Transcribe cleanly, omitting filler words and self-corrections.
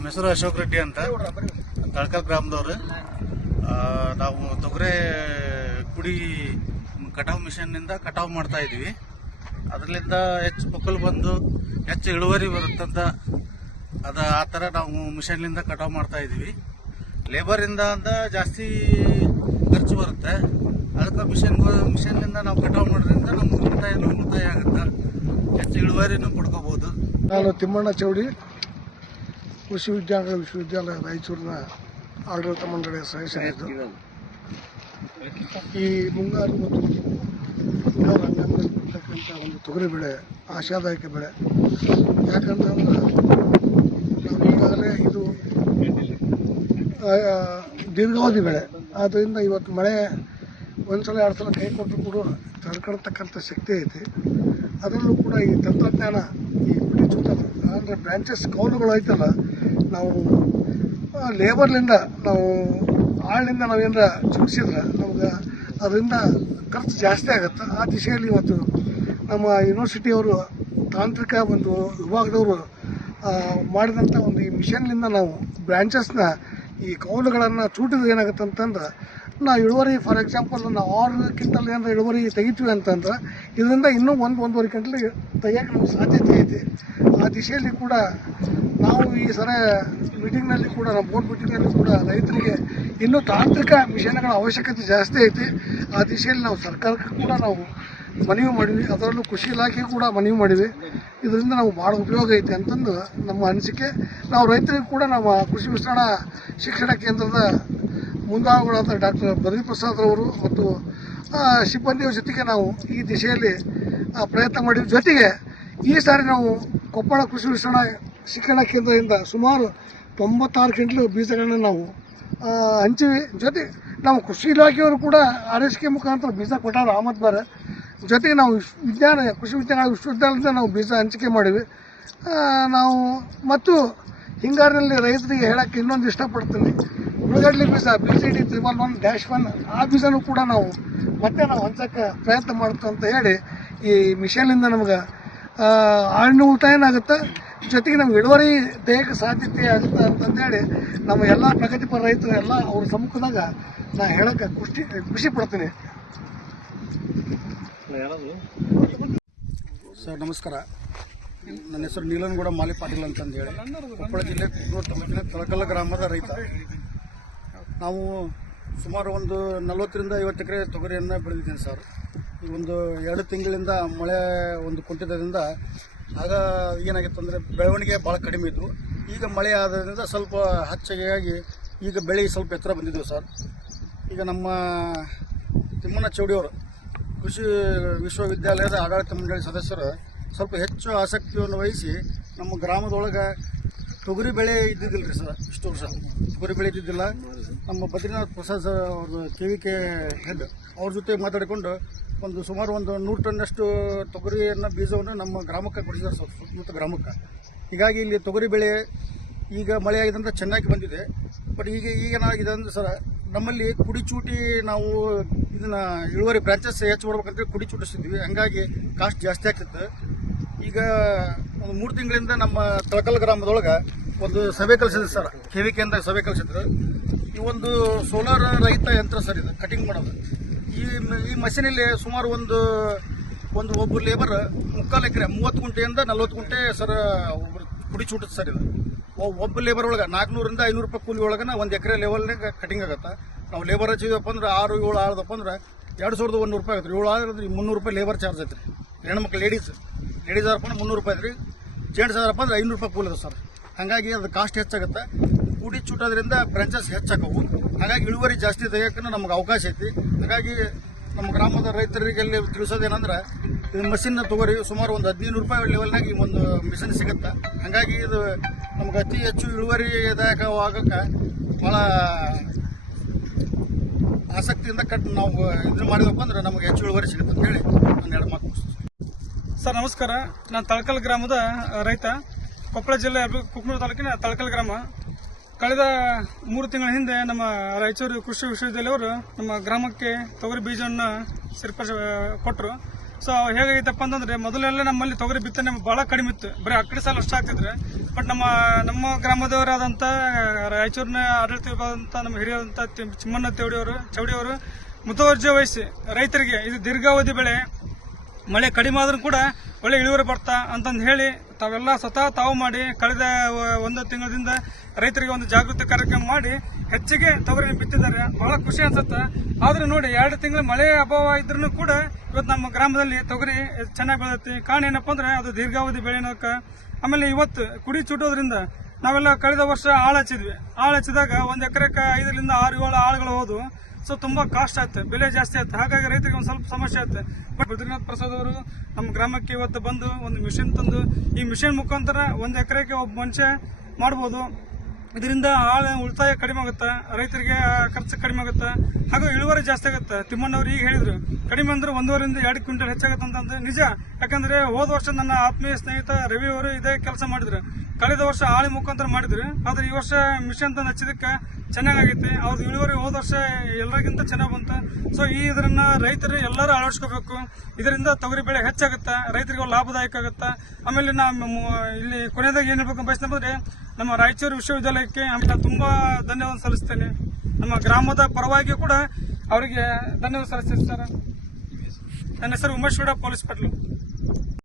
ನಮ್ಮ ಹೆಸರು ಅಶೋಕ್ ರೆಡ್ಡಿ ಅಂತ, ತಳಕಲ್ ಗ್ರಾಮದವರು. ನಾವು ತೊಗರೆ ಕುಡಿ ಕಟಾವು ಮಿಷನ್ನಿಂದ ಕಟಾವು ಮಾಡ್ತಾ ಇದ್ದೀವಿ. ಅದರಿಂದ ಹೆಚ್ಚು ಪಕ್ಕಲ್ ಬಂದು ಹೆಚ್ಚು ಇಳುವರಿ ಬರುತ್ತಂತ ಆ ಥರ ನಾವು ಮಿಷನ್ನಿಂದ ಕಟಾವು ಮಾಡ್ತಾ ಇದ್ದೀವಿ. ಲೇಬರಿಂದ ಜಾಸ್ತಿ ಖರ್ಚು ಬರುತ್ತೆ. ಅದಕ್ಕೆ ಮಿಷನ್ನಿಂದ ನಾವು ಕಟಾವು ಮಾಡೋದ್ರಿಂದ ನಮ್ಗೆ ಉಳಿತಾಯ ಆಗುತ್ತೆ, ಹೆಚ್ಚು ಇಳುವರಿನೂ ಪಡ್ಕೋಬಹುದು. ನಾನು ತಿಮ್ಮಣ್ಣ ಚೌಡಿ, ಕೃಷಿ ವಿಶ್ವವಿದ್ಯಾಲಯ ರಾಯಚೂರಿನ ಆಡಳಿತ ಮಂಡಳಿಯ ಸದಸ್ಯರಿದ್ದು. ಈ ಮುಂಗಾರು ಮತ್ತು ಮುಂಗಾರು ಹಂಗಾಮಿನಲ್ಲಿ ಬರ್ತಕ್ಕಂಥ ಒಂದು ತೊಗರಿ ಬೆಳೆ ಆಶಾದಾಯಕ ಬೆಳೆ. ಯಾಕಂತಂದ್ರೆ ನಾವು ಈಗಾಗಲೇ ಇದು ದೀರ್ಘಾವಧಿ ಬೆಳೆ. ಆದ್ದರಿಂದ ಇವತ್ತು ಮಳೆ ಒಂದ್ಸಲ ಎರಡು ಸಲ ಕೈ ಕೊಟ್ಟರು ಕೂಡ ತಡ್ಕೊಳ್ತಕ್ಕಂಥ ಶಕ್ತಿ ಐತಿ. ಅದರಲ್ಲೂ ಕೂಡ ಈ ತಂತ್ರಜ್ಞಾನ, ಈ ಕುಡಿ ಚೂಟದ ಅಂದರೆ ಬ್ರಾಂಚಸ್ ಕೌಲುಗಳು ಐತಲ್ಲ, ನಾವು ಲೇಬರ್ಲಿಂದ ನಾವು ಆಳಿನಿಂದ ನಾವೇನಾರ ಚುಡಿಸಿದ್ರೆ ನಮ್ಗೆ ಅದರಿಂದ ಖರ್ಚು ಜಾಸ್ತಿ ಆಗುತ್ತೆ. ಆ ದಿಶೆಯಲ್ಲಿ ಇವತ್ತು ನಮ್ಮ ಯೂನಿವರ್ಸಿಟಿಯವರು, ತಾಂತ್ರಿಕ ಒಂದು ವಿಭಾಗದವರು ಮಾಡಿದಂಥ ಒಂದು ಈ ಮಿಷನ್ನಿಂದ ನಾವು ಬ್ರಾಂಚಸ್ನ ಈ ಕೌಲುಗಳನ್ನು ಚೂಟಿದ್ರೆ ಏನಾಗುತ್ತೆ ಅಂತಂದ್ರೆ ನಾವು ಇಳುವರಿ, ಫಾರ್ ಎಕ್ಸಾಂಪಲ್ ನಾವು 6 ಕ್ವಿಂಟಲ್ ಏನಾರ ಇಳುವರಿ ತೆಗಿತೀವಿ ಅಂತಂದ್ರೆ ಇದರಿಂದ ಇನ್ನೂ 1-1.5 ಕ್ವಿಂಟಲ್ ತೆಗಿಯೋಕೆ ನಮ್ಗೆ ಸಾಧ್ಯತೆ ಐತಿ. ಆ ದಿಶೆಯಲ್ಲಿ ಕೂಡ ನಾವು ಈ ಸಲ ಮೀಟಿಂಗ್ನಲ್ಲಿ ಕೂಡ, ನಮ್ಮ ಬೋರ್ಡ್ ಮೀಟಿಂಗ್ನಲ್ಲಿ ಕೂಡ ರೈತರಿಗೆ ಇನ್ನೂ ತಾಂತ್ರಿಕ ಮಿಷನ್ಗಳ ಅವಶ್ಯಕತೆ ಜಾಸ್ತಿ ಐತಿ. ಆ ದಿಶೆಯಲ್ಲಿ ನಾವು ಸರ್ಕಾರಕ್ಕೆ ಕೂಡ ನಾವು ಮನವಿ ಮಾಡಿವಿ. ಅದರಲ್ಲೂ ಕೃಷಿ ಇಲಾಖೆಗೆ ಕೂಡ ಮನವಿ ಮಾಡಿವಿ. ಇದರಿಂದ ನಾವು ಭಾಳ ಉಪಯೋಗ ಐತೆ ಅಂತಂದು ನಮ್ಮ ಅನಿಸಿಕೆ. ನಾವು ರೈತರಿಗೆ ಕೂಡ ನಮ್ಮ ಕೃಷಿ ವಿಸ್ತರಣಾ ಶಿಕ್ಷಣ ಕೇಂದ್ರದ ಮುಂದಾಳುಗಳಾದ ಡಾಕ್ಟರ್ ಬದ್ರಿ ಪ್ರಸಾದ್ ಅವರು ಮತ್ತು ಸಿಬ್ಬಂದಿಯ ಜೊತೆಗೆ ನಾವು ಈ ದಿಶೆಯಲ್ಲಿ ಪ್ರಯತ್ನ ಮಾಡಿದ ಜೊತೆಗೆ ಈ ಸಾರಿ ನಾವು ಕೊಪ್ಪಳ ಕೃಷಿ ವಿಸ್ತರಣಾ ಶಿಕ್ಷಣ ಕೇಂದ್ರದಿಂದ ಸುಮಾರು 96 ಕ್ವಿಂಟಲ್ ಬೀಜಗಳನ್ನು ನಾವು ಹಂಚಿವಿ. ಜೊತೆ ನಾವು ಕೃಷಿ ಇಲಾಖೆಯವರು ಕೂಡ RSK ಮುಖಾಂತರ ಬೀಜ ಕೊಟ್ಟಾರ ಆಮದು ಬಾರ. ಜೊತೆಗೆ ನಾವು ಕೃಷಿ ವಿಜ್ಞಾನ ವಿಶ್ವವಿದ್ಯಾಲಯದಿಂದ ನಾವು ಬೀಜ ಹಂಚಿಕೆ ಮಾಡಿವಿ. ನಾವು ಮತ್ತು ಹಿಂಗಾರಿನಲ್ಲಿ ರೈತರಿಗೆ ಹೇಳೋಕ್ಕೆ ಇನ್ನೊಂದು ಇಷ್ಟಪಡ್ತೀನಿ, ಉಳ್ಳಾಗಡ್ಡಿ ಬೀಜ BCD 111-1 ಆ ಬೀಜನೂ ಕೂಡ ನಾವು ಹಂಚಕ್ಕೆ ಪ್ರಯತ್ನ ಮಾಡ್ತೀವಿ ಅಂತ ಹೇಳಿ ಈ ಮಿಷನ್ನಿಂದ ನಮ್ಗೆ ಆಳಿನ ಉಳಿತಾಯನ ಆಗುತ್ತೆ, ಜೊತೆಗೆ ನಮ್ಗೆ ಇಳುವರಿ ತೆಗೆಯಕ್ಕೆ ಸಾಧ್ಯತೆ ಆಗುತ್ತೆ ಅಂತಂದೇಳಿ ನಮ್ಮ ಎಲ್ಲ ಪ್ರಗತಿಪರ ರೈತರು ಎಲ್ಲ ಅವ್ರ ಸಮ್ಮುಖದಾಗ ನಾ ಹೇಳಕ್ಕೆ ಖುಷಿ ಪಡ್ತೀನಿ. ಸರ್ ನಮಸ್ಕಾರ. ನನ್ನ ಹೆಸರು ನೀಲನಗೌಡ ಮಾಲಿ ಪಾಟೀಲ್ ಅಂತಂದೇಳಿ, ಕೊಪ್ಪಳ ಜಿಲ್ಲೆ ಕುಗ್ನೂರು ತಾಲೂಕಿನ ತಳಕಲ್ಲ ಗ್ರಾಮದ ರೈತ. ನಾವು ಸುಮಾರು ಒಂದು 40ರಿಂದ 50 ಎಕರೆ ತೊಗರಿಯನ್ನು ಬೆಳೆದಿದ್ದೀನಿ ಸರ್. ಈ ಒಂದು 2 ತಿಂಗಳಿಂದ ಮಳೆ ಒಂದು ಕುಂಠಿತದಿಂದ ಆಗ ಏನಾಗಿತ್ತು ಅಂದರೆ ಬೆಳವಣಿಗೆ ಭಾಳ ಕಡಿಮೆ ಇತ್ತು. ಈಗ ಮಳೆ ಆದ್ರಿಂದ ಸ್ವಲ್ಪ ಹಚ್ಚಗೆಯಾಗಿ ಈಗ ಬೆಳೆ ಸ್ವಲ್ಪ ಎತ್ತರ ಬಂದಿದ್ದೆವು ಸರ್. ಈಗ ನಮ್ಮ ತಿಮ್ಮಣ್ಣ ಚೌಡಿಯವರು, ಕೃಷಿ ವಿಶ್ವವಿದ್ಯಾಲಯದ ಆಡಳಿತ ಮಂಡಳಿ ಸದಸ್ಯರು ಸ್ವಲ್ಪ ಹೆಚ್ಚು ಆಸಕ್ತಿಯನ್ನು ವಹಿಸಿ ನಮ್ಮ ಗ್ರಾಮದೊಳಗೆ ತೊಗರಿ ಬೆಳೆ ಇದ್ದಿದ್ದಿಲ್ಲ ರೀ ಸರ್. ಇಷ್ಟು ವರ್ಷ ತೊಗರಿ ಬೆಳೆ ಇದ್ದಿದ್ದಿಲ್ಲ. ನಮ್ಮ ಬದ್ರಿನಾಥ್ ಪ್ರಸಾದ್ ಸರ್ ಅವ್ರದ್ದು KVK ಹೆಡ್ ಅವ್ರ ಜೊತೆ ಮಾತಾಡಿಕೊಂಡು ಸುಮಾರು 100 ಟನ್ನಷ್ಟು ತೊಗರಿಯನ್ನು ಬೀಜವನ್ನು ನಮ್ಮ ಗ್ರಾಮಕ್ಕೆ ಕೊಡಿಸಿದ್ದಾರೆ ಸರ್, ಸುತ್ತಮುತ್ತ ಗ್ರಾಮಕ್ಕೆ. ಹೀಗಾಗಿ ಇಲ್ಲಿ ತೊಗರಿ ಬೆಳೆ ಈಗ ಮಳೆ ಆಗಿದ್ದಂತ ಚೆನ್ನಾಗಿ ಬಂದಿದೆ. ಬಟ್ ಈಗ ಏನಾಗಿದೆ ಅಂದರೆ ಸರ್, ನಮ್ಮಲ್ಲಿ ಕುಡಿ ಚೂಟಿ ನಾವು ಇದನ್ನು ಇಳುವರಿ ಬ್ರಾಂಚಸ್ ಹೆಚ್ಚು ಮಾಡ್ಬೇಕಂತ ಕುಡಿ ಚೂಟಿಸ್ತಿದ್ವಿ. ಹಂಗಾಗಿ ಕಾಸ್ಟ್ ಜಾಸ್ತಿ ಆಗ್ತಿತ್ತು. ಈಗ ಒಂದು 3 ತಿಂಗಳಿಂದ ನಮ್ಮ ತಳಕಲ್ ಗ್ರಾಮದೊಳಗೆ ಒಂದು ಸಭೆ ಕಲಿಸಿದ್ರು ಸರ್, KVK ಅಂತ ಸಭೆ ಕಲಿಸಿದ್ರು. ಈ ಒಂದು ಸೋಲಾರ್ ರಹಿತ ಯಂತ್ರ ಸರ್, ಇದು ಕಟಿಂಗ್ ಮಾಡೋದು. ಈ ಮಷೀನಲ್ಲಿ ಸುಮಾರು ಒಬ್ಬರು ಲೇಬರ್ 3/4 ಎಕರೆ 30 ಗುಂಟೆಯಿಂದ 40 ಗುಂಟೆ ಸರ್ ಒಬ್ಬರು ಕುಡಿ ಚೂಟುತ್ತೆ ಸರ್. ಇದು ಒಬ್ಬ ಲೇಬರ್ ಒಳಗೆ 400ರಿಂದ 500 ರೂಪಾಯಿ ಕೂಲಿ ಒಳಗನ 1 ಎಕರೆ ಲೆವೆಲ್ನಾಗ ಕಟಿಂಗ್ ಆಗುತ್ತೆ. ನಾವು ಲೇಬರ್ ಹಚ್ಚಿದಪ್ಪ ಅಂದ್ರೆ 6-7 ಆಳದಪ್ಪ ಅಂದ್ರೆ 2100 ರೂಪಾಯಿ ಆಗುತ್ತೆ. 7 ಆದ್ರೆ 300 ರೂಪಾಯಿ ಲೇಬರ್ ಚಾರ್ಜ್ ಐತ್ರಿ. ಹೆಣ್ಮಕ್ಳು ಲೇಡೀಸ್ ಆದ್ರಪ್ಪ 300 ರೂಪಾಯಿ ಐತ್ರಿ. ಜೆಂಟ್ಸ್ ಆದ್ರಪ್ಪ ಅಂದ್ರೆ 500 ರೂಪಾಯಿ ಕೂಲಿ ಅದ ಸರ್. ಹಾಗಾಗಿ ಅದು ಕಾಸ್ಟ್ ಹೆಚ್ಚಾಗುತ್ತೆ. ಕುಡಿ ಚೂಟೋದ್ರಿಂದ ಬ್ರಾಂಚಸ್ ಹೆಚ್ಚಾಗವು. ಹಾಗಾಗಿ ಇಳುವರಿ ಜಾಸ್ತಿ ತೆಗಿಯೋಕೆ ನಮ್ಗೆ ಅವಕಾಶ ಐತಿ. ಹಾಗಾಗಿ ನಮ್ಮ ಗ್ರಾಮದ ರೈತರಿಗೆ ತಿಳಿಸೋದೇನಂದ್ರೆ, ಈ ಮಷಿನ್ ತೊಗೊರಿ ಸುಮಾರು ಒಂದು 1500 ರೂಪಾಯಿ ಲೆವೆಲ್ನಾಗ ಈ ಒಂದು ಮಿಷನ್ ಸಿಗುತ್ತೆ. ಹಾಗಾಗಿ ಇದು ನಮ್ಗೆ ಅತಿ ಹೆಚ್ಚು ಇಳುವರಿದಾಯಕವಾಗಕ್ಕೆ ಭಾಳ ಆಸಕ್ತಿಯಿಂದ ನಾವು ಇದನ್ನು ಮಾಡಿದಪ್ಪ ಅಂದ್ರೆ ನಮಗೆ ಹೆಚ್ಚು ಇಳುವರಿ ಸಿಗುತ್ತೆ ಅಂತ ಹೇಳಿ ನಾನು 2 ಮಾತು ಮುಗಿಸ್ತೀನಿ. ಸರ್ ನಮಸ್ಕಾರ. ನಾನು ತಳಕಲ್ ಗ್ರಾಮದ ರೈತ, ಕೊಪ್ಪಳ ಜಿಲ್ಲೆ ಕುಗ್ನೂರು ತಾಲೂಕಿನ ತಳಕಲ್ ಗ್ರಾಮ. ಕಳೆದ 3 ತಿಂಗಳ ಹಿಂದೆ ನಮ್ಮ ರಾಯಚೂರು ಕೃಷಿ ವಿಶ್ವವಿದ್ಯಾಲಯವರು ನಮ್ಮ ಗ್ರಾಮಕ್ಕೆ ತೊಗರಿ ಬೀಜವನ್ನು ಕೊಟ್ಟರು. ಸೊ ಹೇಗಾಗೈತಪ್ಪ ಅಂತಂದ್ರೆ ಮೊದಲೆಲ್ಲ ನಮ್ಮಲ್ಲಿ ತೊಗರಿ ಬಿತ್ತನೆ ಬಹಳ ಕಡಿಮೆ ಇತ್ತು, ಬರೀ ಅಕ್ಕಡಿ ಸಾಲ ಅಷ್ಟು ಆಗ್ತಿದ್ರೆ. ಬಟ್ ನಮ್ಮ ಗ್ರಾಮದವರಾದಂಥ ರಾಯಚೂರಿನ ಆಡಳಿತ ವಿಭಾಗದಂಥ ನಮ್ಮ ಹಿರಿಯರಾದಂಥ ಚಿಮ್ಮಣ್ಣ ಚೌಡಿಯವರು ಮುತುವರ್ಜಿ ವಹಿಸಿ ರೈತರಿಗೆ ಇದು ದೀರ್ಘಾವಧಿ ಬೆಳೆ, ಮಳೆ ಕಡಿಮೆ ಆದ್ರೂ ಕೂಡ ಒಳ್ಳೆ ಇಳುವರಿ ಬರ್ತಾ ಅಂತಂದು ಹೇಳಿ ತಾವೆಲ್ಲ ಸ್ವತಃ ತಾವು ಮಾಡಿ ಕಳೆದ ಒಂದು ತಿಂಗಳಿಂದ ರೈತರಿಗೆ ಒಂದು ಜಾಗೃತಿ ಕಾರ್ಯಕ್ರಮ ಮಾಡಿ ಹೆಚ್ಚಿಗೆ ತೊಗರಿ ಬಿತ್ತಿದ್ದಾರೆ. ಬಹಳ ಖುಷಿ ಅನ್ಸುತ್ತೆ. ಆದ್ರೆ ನೋಡಿ 2 ತಿಂಗಳು ಮಳೆ ಅಭಾವ ಇದ್ರೂ ಕೂಡ ಇವತ್ತು ನಮ್ಮ ಗ್ರಾಮದಲ್ಲಿ ತೊಗರಿ ಚೆನ್ನಾಗಿ ಬೆಳೆದೈತಿ. ಕಾರಣ ಏನಪ್ಪಾ ಅಂದ್ರೆ ಅದು ದೀರ್ಘಾವಧಿ ಬೆಳೆ ಅನ್ನೋಕೆ. ಆಮೇಲೆ ಇವತ್ತು ಕುಡಿ ಚುಟ್ಟೋದ್ರಿಂದ ನಾವೆಲ್ಲ ಕಳೆದ ವರ್ಷ ಆಳು ಹಚ್ಚಿದಾಗ 1 ಎಕರೆಗೆ 5ರಿಂದ 6-7 ಆಳುಗಳು ಹೋದ್ವು. ಸೊ ತುಂಬಾ ಕಾಸ್ಟ್ ಆಯ್ತು, ಬೆಲೆ ಜಾಸ್ತಿ ಆಯ್ತು. ಹಾಗಾಗಿ ರೈತರಿಗೆ ಒಂದು ಸ್ವಲ್ಪ ಸಮಸ್ಯೆ ಆಯ್ತು. ಬಟ್ ಬದ್ರಿನಾಥ್ ಪ್ರಸಾದ್ ಅವರು ನಮ್ಮ ಗ್ರಾಮಕ್ಕೆ ಇವತ್ತು ಬಂದು ಒಂದು ಮಿಷನ್ ತಂದು ಈ ಮಿಷನ್ ಮುಖಾಂತರ 1 ಎಕರೆಗೆ ಒಬ್ಬ ಮನುಷ್ಯ ಮಾಡ್ಬೋದು. ಇದರಿಂದ ಉಳಿತಾಯ ಕಡಿಮೆ ಆಗುತ್ತೆ, ರೈತರಿಗೆ ಖರ್ಚು ಕಡಿಮೆ ಆಗುತ್ತೆ, ಹಾಗೂ ಇಳುವರಿ ಜಾಸ್ತಿ ಆಗುತ್ತೆ. ತಿಮ್ಮಣ್ಣವ್ರು ಈಗ ಹೇಳಿದ್ರು ಕಡಿಮೆ ಅಂದ್ರೆ 1.5ರಿಂದ 2 ಕ್ವಿಂಟಲ್ ಹೆಚ್ಚಾಗುತ್ತೆ ಅಂತಂದ್ರೆ ನಿಜ. ಯಾಕಂದ್ರೆ ಹೋದ ವರ್ಷ ನನ್ನ ಆತ್ಮೀಯ ಸ್ನೇಹಿತ ರವಿ ಅವರು ಇದೇ ಕೆಲಸ ಮಾಡಿದ್ರು. ಕಳೆದ ವರ್ಷ ಆಳಿ ಮುಖಾಂತರ ಮಾಡಿದ್ರು. ಆದ್ರೆ ಈ ವರ್ಷ ಮಿಷನ್ ತಂದು ಹಚ್ಚಿದಕ್ಕೆ ಚೆನ್ನಾಗೈತಿ. ಅವ್ರದ್ದು ಇಳುವರಿ ಹೋದ ವರ್ಷ ಎಲ್ಲರಿಗಿಂತ ಚೆನ್ನಾಗಿ ಬಂತು. ಸೊ ಇದನ್ನ ರೈತರು ಎಲ್ಲರೂ ಅಳವಡಿಸ್ಕೋಬೇಕು. ಇದರಿಂದ ತೊಗರಿ ಬೆಳೆ ಹೆಚ್ಚಾಗುತ್ತೆ, ರೈತರಿಗೆ ಲಾಭದಾಯಕ ಆಗುತ್ತೆ. ಆಮೇಲೆ ಇಲ್ಲಿ ಕೊನೆಯದಾಗಿ ಏನ್ ಹೇಳ್ಬೇಕು ಬಯಸ್ತಂದ್ರೆ ನಮ್ಮ ರಾಯಚೂರು ವಿಶ್ವವಿದ್ಯಾಲಯಕ್ಕೆ ತುಂಬಾ ಧನ್ಯವಾದ ಸಲ್ಲಿಸ್ತೇನೆ. ನಮ್ಮ ಗ್ರಾಮದ ಪರವಾಗಿ ಕೂಡ ಅವರಿಗೆ ಧನ್ಯವಾದ ಸಲ್ಲಿಸ್ತೇನೆ ಸರ್. ನನ್ನ ಹೆಸರು ಉಮೇಶ್ ಗೌಡ, ಪೊಲೀಸ್ ಪಟ್ಲು.